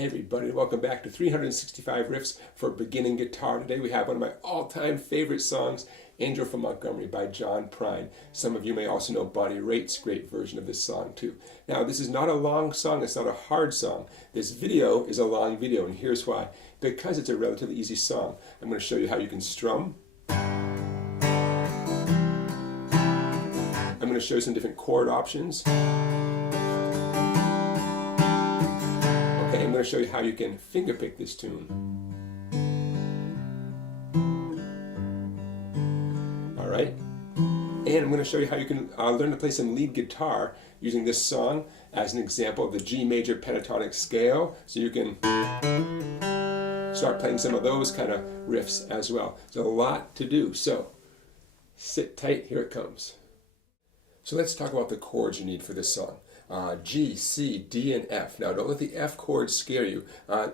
Hey everybody, welcome back to 365 Riffs for Beginning Guitar. Today we have one of my all-time favorite songs, Angel from Montgomery by Prine. Some of you may also know Bonnie Raitt's great version of this song too. Now this is not a long song, it's not a hard song. This video is a long video and here's why. Because it's a relatively easy song, I'm going to show you how you can strum. I'm going to show you some different chord options. I'm going to show you how you can fingerpick this tune. Alright? And I'm going to show you how you can learn to play some lead guitar using this song as an example of the G major pentatonic scale. So you can start playing some of those kind of riffs as well. There's a lot to do. So sit tight, here it comes. So let's talk about the chords you need for this song. G, C, D, and F. Now don't let the F chord scare you.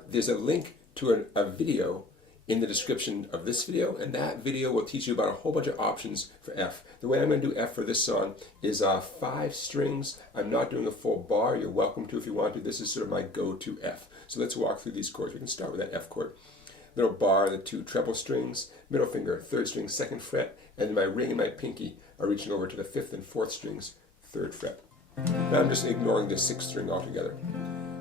There's a link to a video in the description of this video, and that video will teach you about a whole bunch of options for F. The way I'm going to do F for this song is 5 strings. I'm not doing a full bar. You're welcome to if you want to. This is sort of my go-to F. So let's walk through these chords. We can start with that F chord. Middle bar, the 2 treble strings, middle finger, 3rd string, 2nd fret, and my ring and my pinky are reaching over to the 5th and 4th strings, 3rd fret. Now I'm just ignoring the 6th string altogether.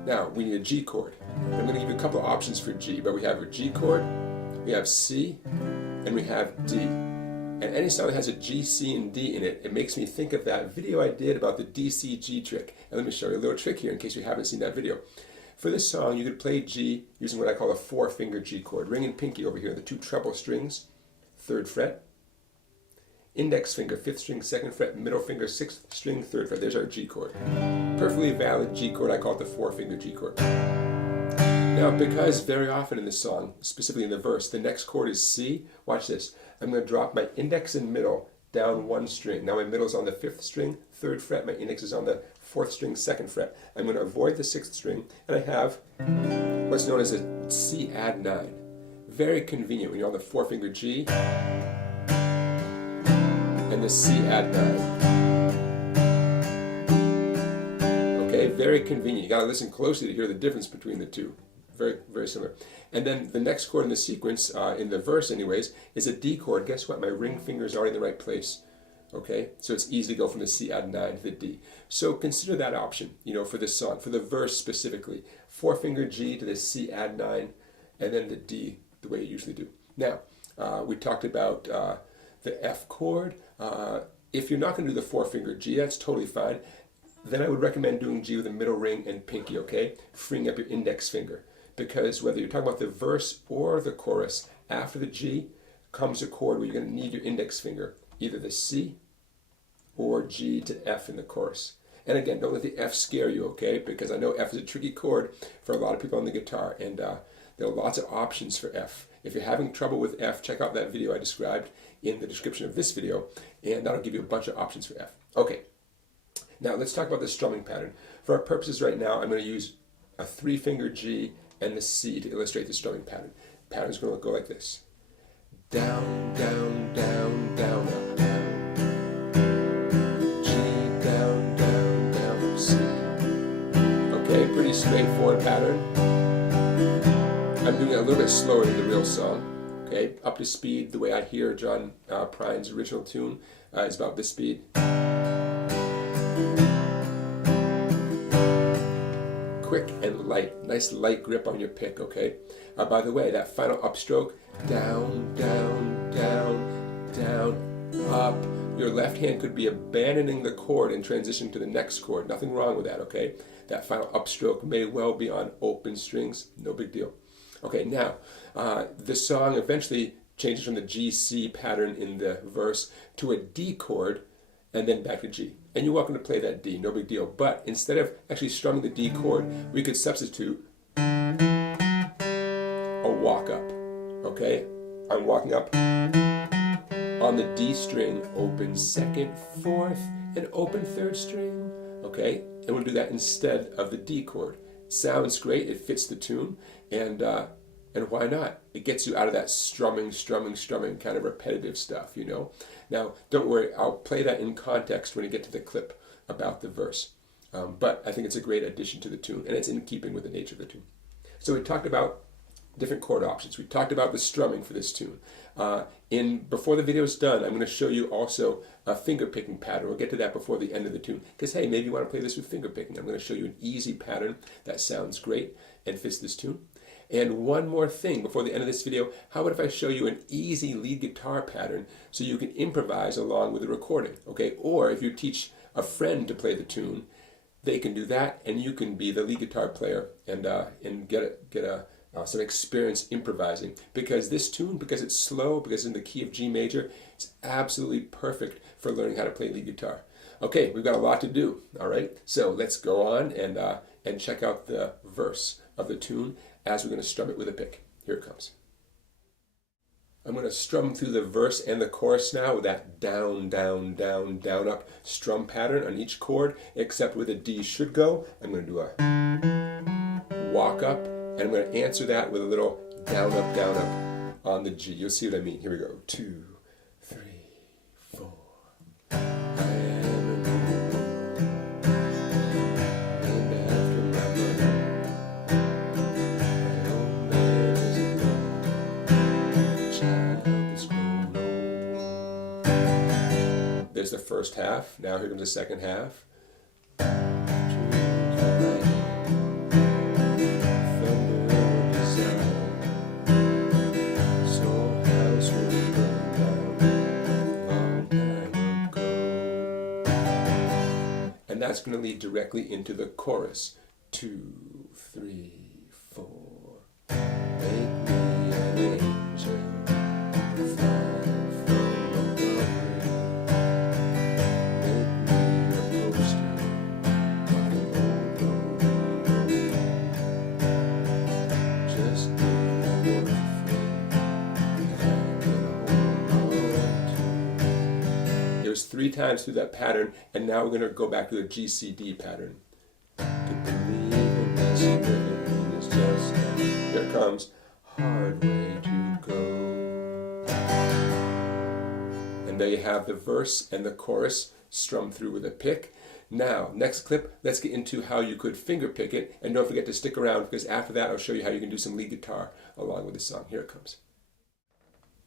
Now we need a G chord. I'm going to give you a couple of options for G, but we have a G chord, we have C, and we have D. And any song that has a G, C, and D in it, it makes me think of that video I did about the DCG trick. And let me show you a little trick here in case you haven't seen that video. For this song, you could play G using what I call a 4-finger G chord. Ring and pinky over here, the 2 treble strings, 3rd fret. Index finger, 5th string, 2nd fret, middle finger, 6th string, 3rd fret. There's our G chord. Perfectly valid G chord. I call it the 4-finger G chord. Now, because very often in this song, specifically in the verse, the next chord is C, watch this. I'm going to drop my index and middle down 1 string. Now my middle is on the 5th string, 3rd fret. My index is on the 4th string, 2nd fret. I'm going to avoid the 6th string, and I have what's known as a C add 9. Very convenient when you're on the 4-finger G and the C add 9. Okay, very convenient. You got to listen closely to hear the difference between the two. Very, very similar. And then the next chord in the sequence, in the verse anyways, is a D chord. Guess what? My ring finger is already in the right place. Okay, so it's easy to go from the C add 9 to the D. So consider that option, for this song, for the verse specifically. 4-finger G to the C add 9, and then the D the way you usually do. Now, we talked about the F chord. If you're not going to do the 4-finger G, that's totally fine. Then I would recommend doing G with a middle ring and pinky, okay? Freeing up your index finger. Because whether you're talking about the verse or the chorus, after the G comes a chord where you're going to need your index finger, either the C or G to F in the chorus. And again, don't let the F scare you, okay? Because I know F is a tricky chord for a lot of people on the guitar, and there are lots of options for F. If you're having trouble with F, check out that video I described in the description of this video, and that'll give you a bunch of options for F. Okay, now let's talk about the strumming pattern. For our purposes right now, I'm going to use a 3-finger G and the C to illustrate the strumming pattern. The pattern's going to go like this. Down, down, down, down, up, down. G, down, down, down, C. Okay, pretty straightforward pattern. I'm doing it a little bit slower than the real song. Okay, up to speed, the way I hear Prine's original tune is about this speed. Quick and light, nice light grip on your pick, okay? By the way, that final upstroke, down, down, down, down, up. Your left hand could be abandoning the chord and transitioning to the next chord. Nothing wrong with that, okay? That final upstroke may well be on open strings, no big deal. Okay, now, the song eventually changes from the G-C pattern in the verse to a D chord, and then back to G. And you're welcome to play that D, no big deal. But instead of actually strumming the D chord, we could substitute a walk up. Okay? I'm walking up on the D string, open 2nd, 4th, and open 3rd string. Okay? And we'll do that instead of the D chord. Sounds great, it fits the tune, and why not? It gets you out of that strumming kind of repetitive stuff, Now, don't worry, I'll play that in context when you get to the clip about the verse. But I think it's a great addition to the tune, and it's in keeping with the nature of the tune. So we talked about different chord options. We talked about the strumming for this tune. Before the video is done, I'm going to show you also a finger picking pattern. We'll get to that before the end of the tune. Because hey, maybe you want to play this with finger picking. I'm going to show you an easy pattern that sounds great and fits this tune. And one more thing before the end of this video, how about if I show you an easy lead guitar pattern so you can improvise along with the recording, okay? Or if you teach a friend to play the tune, they can do that and you can be the lead guitar player and get some experience improvising. Because this tune, because it's slow, because it's in the key of G major, it's absolutely perfect for learning how to play lead guitar. Okay, we've got a lot to do, all right? So let's go on and check out the verse of the tune as we're going to strum it with a pick. Here it comes. I'm going to strum through the verse and the chorus now with that down, down, down, down, up strum pattern on each chord, except where the D should go. I'm going to do a walk up, and I'm going to answer that with a little down, up on the G. You'll see what I mean. Here we go. 2, 3, 4. There's the first half. Now here comes the second half. And that's going to lead directly into the chorus. 2, 3, 4. Make me an angel. There's 3 times through that pattern, and now we're going to go back to the G-C-D pattern. Here it comes. Hard way to go. And there you have the verse and the chorus strummed through with a pick. Now, next clip, let's get into how you could finger pick it, and don't forget to stick around because after that I'll show you how you can do some lead guitar along with the song. Here it comes.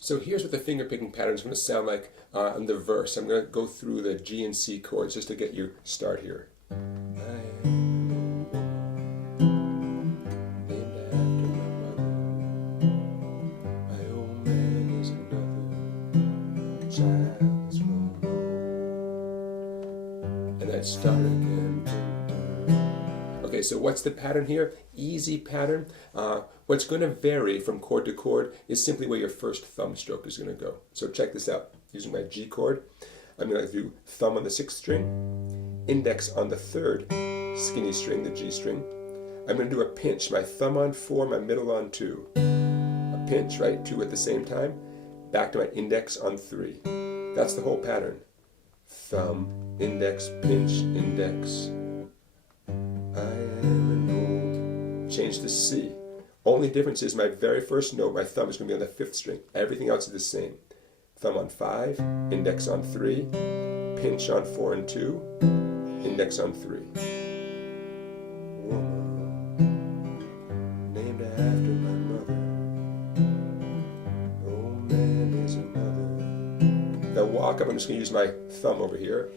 So here's what the finger picking pattern is going to sound like on the verse. I'm going to go through the G and C chords just to get you start here. And then start again. Okay, so what's the pattern here? Easy pattern. What's going to vary from chord to chord is simply where your first thumb stroke is going to go. So check this out. Using my G chord, I'm going to do thumb on the 6th string, index on the 3rd skinny string, the G string. I'm going to do a pinch, my thumb on 4, my middle on 2. A pinch, right? 2 at the same time. Back to my index on 3. That's the whole pattern. Thumb, index, pinch, index. I am an old. Change to C. Only difference is my very first note, my thumb is going to be on the 5th string. Everything else is the same. Thumb on 5, index on 3, pinch on 4 and 2, index on 3. Woman, named after my mother. Oh man is another. The walk up, I'm just going to use my thumb over here.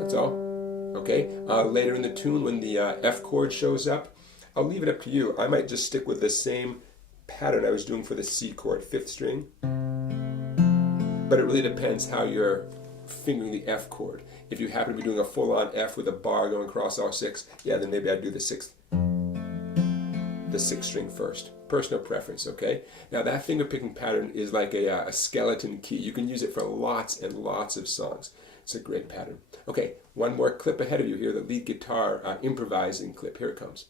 That's all. Okay, later in the tune when the F chord shows up, I'll leave it up to you. I might just stick with the same pattern I was doing for the C chord, 5th string. But it really depends how you're fingering the F chord. If you happen to be doing a full-on F with a bar going across all 6, yeah, then maybe I'd do the 6th string first. Personal preference, okay? Now that finger picking pattern is like a skeleton key. You can use it for lots and lots of songs. It's a great pattern. Okay, one more clip ahead of you here, the lead guitar improvising clip. Here it comes.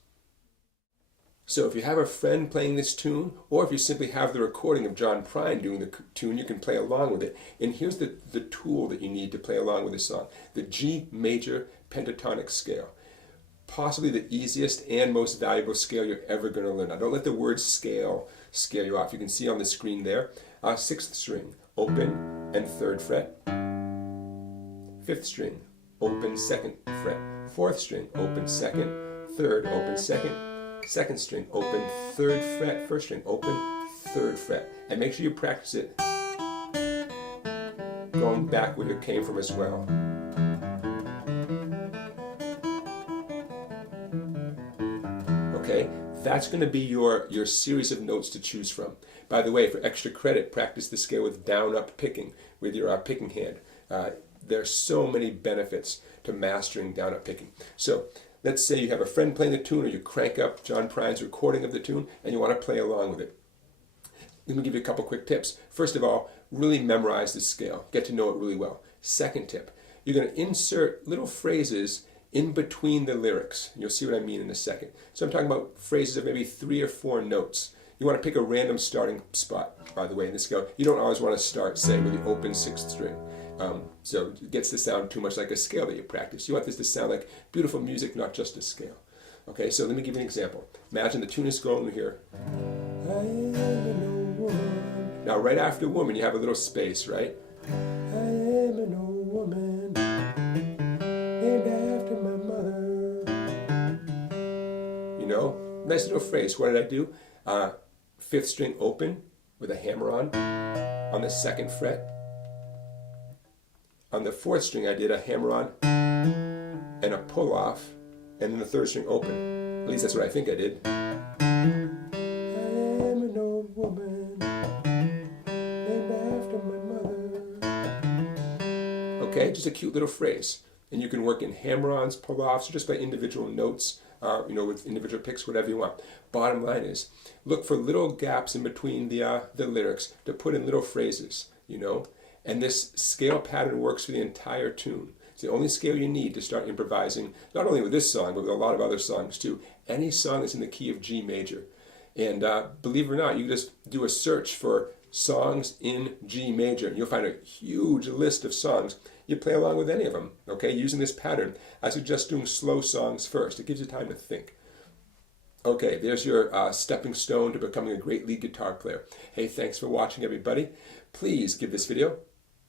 So if you have a friend playing this tune, or if you simply have the recording of John Prine doing the tune, you can play along with it. And here's the tool that you need to play along with this song. The G major pentatonic scale. Possibly the easiest and most valuable scale you're ever going to learn. Now don't let the word scale scare you off. You can see on the screen there, 6th string, open and 3rd fret. 5th string, open 2nd fret. 4th string, open 2nd. third, open second, second string, open third fret, first string, open third fret. And make sure you practice it going back where it came from as well. Okay, that's going to be your series of notes to choose from. By the way, for extra credit, practice the scale with down-up picking with your picking hand. There are so many benefits to mastering down-up picking. So let's say you have a friend playing the tune, or you crank up John Prine's recording of the tune and you want to play along with it. Let me give you a couple quick tips. First of all, really memorize the scale. Get to know it really well. Second tip, you're going to insert little phrases in between the lyrics. You'll see what I mean in a second. So I'm talking about phrases of maybe 3 or 4 notes. You want to pick a random starting spot, by the way, in the scale. You don't always want to start, say, with the open 6th string. So it gets to sound too much like a scale that you practice. You want this to sound like beautiful music, not just a scale. Okay, so let me give you an example. Imagine the tune is going here. Now, right after woman, you have a little space, right? I am an old woman, named after my mother. You know, nice little phrase. What did I do? 5th string open with a hammer on the 2nd fret. On the 4th string, I did a hammer on and a pull off, and then the 3rd string open. At least that's what I think I did. I am an old woman. Okay, just a cute little phrase. And you can work in hammer-ons, pull-offs, or just by individual notes, with individual picks, whatever you want. Bottom line is, look for little gaps in between the lyrics to put in little phrases, And this scale pattern works for the entire tune. It's the only scale you need to start improvising, not only with this song, but with a lot of other songs too. Any song that's in the key of G major. And believe it or not, you just do a search for songs in G major, and you'll find a huge list of songs. You play along with any of them, okay, using this pattern. I suggest doing slow songs first. It gives you time to think. Okay, there's your stepping stone to becoming a great lead guitar player. Hey, thanks for watching, everybody. Please give this video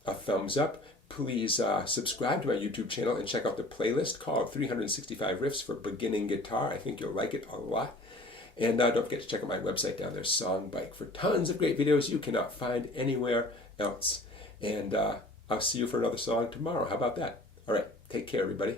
a thumbs up. Please subscribe to my YouTube channel and check out the playlist called 365 Riffs for Beginning Guitar. I think you'll like it a lot. And don't forget to check out my website down there, Songbike, for tons of great videos you cannot find anywhere else. And I'll see you for another song tomorrow. How about that? All right, take care, everybody.